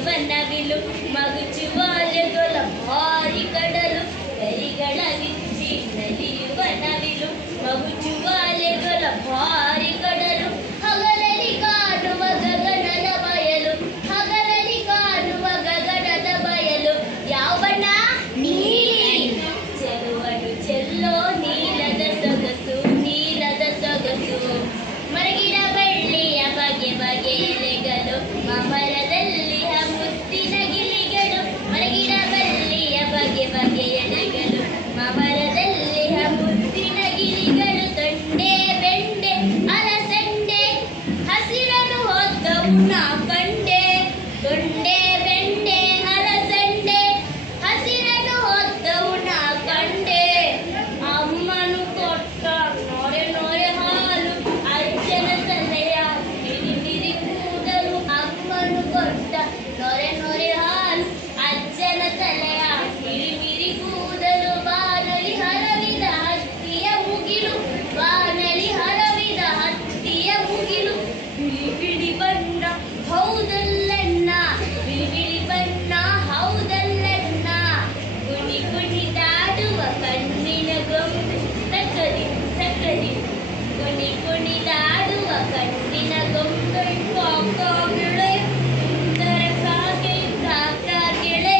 ನವಿಲು ಮಗುಚುವ ಅಲೆಗಳ ಭಾರಿ ಕಡಲು ಗರಿಗಳ ವಿಚ್ಚಿ ನಲಿಯುವ ನವಿಲು ಮಗುಚುವ ಅಲೆಗಳ ಭಾರಿ ಕಡಲು ಹಗಲಲ್ಲಿ ಕಾಣುವ ಗಗನದ ಬಯಲು ಹಗಲಲ್ಲಿ ಕಾಣುವ ಗಗನದ ಬಯಲು ಯಾವ ಬಣ್ಣ ನೀಲಿ ಚೆಲುವನು ಚೆಲ್ಲೋ ನೀಲದ ಸೊಗಸು ನೀಲದ ಸೊಗಸು ಮರಗಿಡ ಬಳ್ಳಿಯ ಬಗೆ ಬಗೆ ಎಲೆಗಳು ಮರದಲ್ಲಿ ಮುತ್ತಿನ ಗಿಳಿಗಳು ಮರಗಿಡ ಬಳ್ಳಿಯ ಬಗೆ ಬಗೆ ಎಲೆಗಳು ಮರದಲ್ಲಿ ಮುತ್ತಿನ ಗಿಳಿಗಳು ತೊಂಡೆ ಬೆಂಡೆ ಅಲಸಂಡೆ ಹಸಿರನ್ನು ಹೊತ್ತವು ನಾ ಕಂಡೆ ತೊಂಡೆ ಬೆಂಡೆ ಅಲಸಂಡೆ ಹಸಿರನ್ನು ಹೊತ್ತವು ನಾ ಕಂಡೆ ಅಮ್ಮನು ಕೊಟ್ಟ ನೊರೆ ನೊರೆ ಹಾಲು ಅಜ್ಜನ ತಲೆಯ ತಿರಿ ಕೂದಲು ಅಮ್ಮನು ಕೊಟ್ಟ ನೊರೆ ನೊರೆ ಹಾಲು ಅಜ್ಜನ ತಲೆಯ ಮಿರಿ ಕೂದಲು ಬಾನಲಿ ಹರವಿದ ಹತ್ತಿಯ ಮುಗಿಲು ಬಾನಲಿ ಹರವಿದ ಹತ್ತಿಯ ಮುಗಿಲು ಬಿಳಿ ಬಿಳಿ ಬಣ್ಣ ಹೌದಲ್ಲಣ್ಣ ಬಿಳಿ ಬಿಳಿ ಬಣ್ಣ ಹೌದಲ್ಲಣ್ಣ ಕುಣಿ ಕುಣಿದಾಡುವ ಕಣ್ಣಿನ ಗೊಂಬೆ ಸಕ್ಕದಿ ಸಕ್ಕದಿ ಕುಣಿ ಕುಣಿದಾಡುವ ಕಣ್ಣಿನ ಗೊಂಬೆ ಕಾಕ ಗಿಳೆ ಸುಂದರ ಕಾಗೆ ಕಾಕ ಗಿಳೆ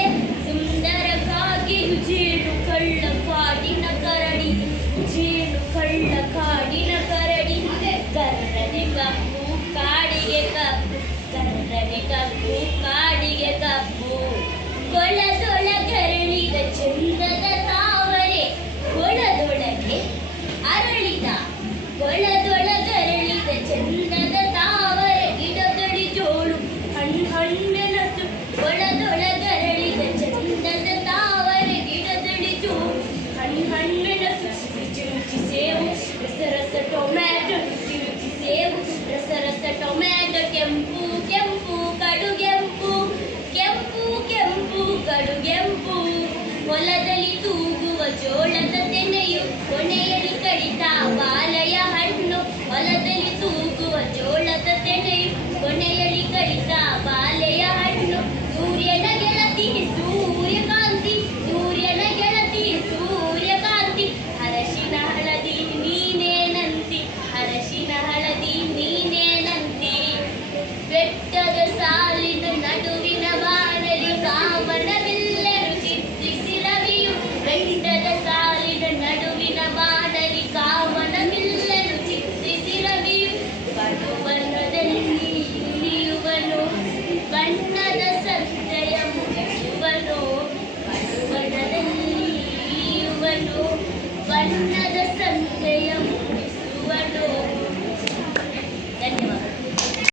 ಸುಂದರ ಕಾಗೆಯು ಜೇನು ಕಳ್ಳ ಕಾಡಿನ ಕರಡಿ ಜೇನು ಕಳ್ಳ ಕಾಡಿನ ಕರಡಿ ಕರ್ರನೆ ಕಪ್ಪು ಕಾಡಿಗೆ ಕಪ್ಪು ಕರ್ರನೆ ಕಪ್ಪು ಕಾಡಿಗೆ ಕಪ್ಪು ಕೊಳದೊಳಗರಳಿದ ಚಂದದ ತಾವರೆ ಕೊಳದೊಳಗೆ ಅರಳಿದ ಕೊಳದೊಳಗರಳಿದ ಚಂದದ ತಾವರೆ ಗಿಡದಡಿ ಜೋಳು ಹಣ್ಣೆನಸು ಕೊಳದೊಳಗರಳಿದ ಚಂದದ ತಾವರೆ ಗಿಡದಡಿ ಜೋಳು ಹಣ್ಣೆನಸು ರುಚಿ ರುಚಿ ಸೇವು ರಸ ರಸ ಟೊಮ್ಯಾಟೊ ರುಚಿ ರುಚಿ ಸೇವು ರಸ ರಸ ಟೊಮ್ಯಾಟೊ ಕೆಂಪು ಕೆಂಪು ಕಡುಗೆಂಪು ಕೆಂಪು ಕೆಂಪು ಕಡುಗೆಂಪು ಹೊಲದಲ್ಲಿ ತೂಗುವ ಜೋಳದ ತೆನೆಯು ಕೊನೆಯಲ್ಲಿ ಕಡಿತ ಬಾಲೆಯ ಹಣ್ಣು ಹೊಲದಲ್ಲಿ ತೂಗುವ ಜೋಳದ ತೆನೆಯು ಕೊನೆಯಲ್ಲಿ ಕಡಿತ ಬಾಲೆಯ ಹಣ್ಣು ಸೂರ್ಯನ ಗೆಳತಿ ಸೂರ್ಯಕಾಂತಿ ಸೂರ್ಯನ ಗೆಳತಿ ಸೂರ್ಯಕಾಂತಿ ಅರಶಿನ ಹಳದಿ ನೀನೇನಂತಿ ಅರಶಿನ ಹಳದಿ ನೀನೇನಂತಿ ಬೆಟ್ಟದ ಸಾಲಿನ ನಡುವಿನ ಬಾಣಲಿ ಕಾಮನವಿಲ್ಲರು ಚಿತ್ರಿಸಿ ರವಿಯು ಬೆಟ್ಟದ ಸಾಲಿನ ನಡುವಿನ ಬಾಣಲಿ ಕಾಮನವಿಲ್ಲರು ಚಿತ್ರಿಸಿ ರವಿಯು ಕಡು ಬಣ್ಣದಲ್ಲಿ ಇಳಿಯುವನು ಬಣ್ಣದ ಸಂತೆಯ ಮುಗಿಸುವನು ಕಡು ಬಣ್ಣದಲ್ಲಿ ಇಳಿಯುವನು ಬಣ್ಣದ ಸಂತೆಯ ಮುಗಿಸುವನು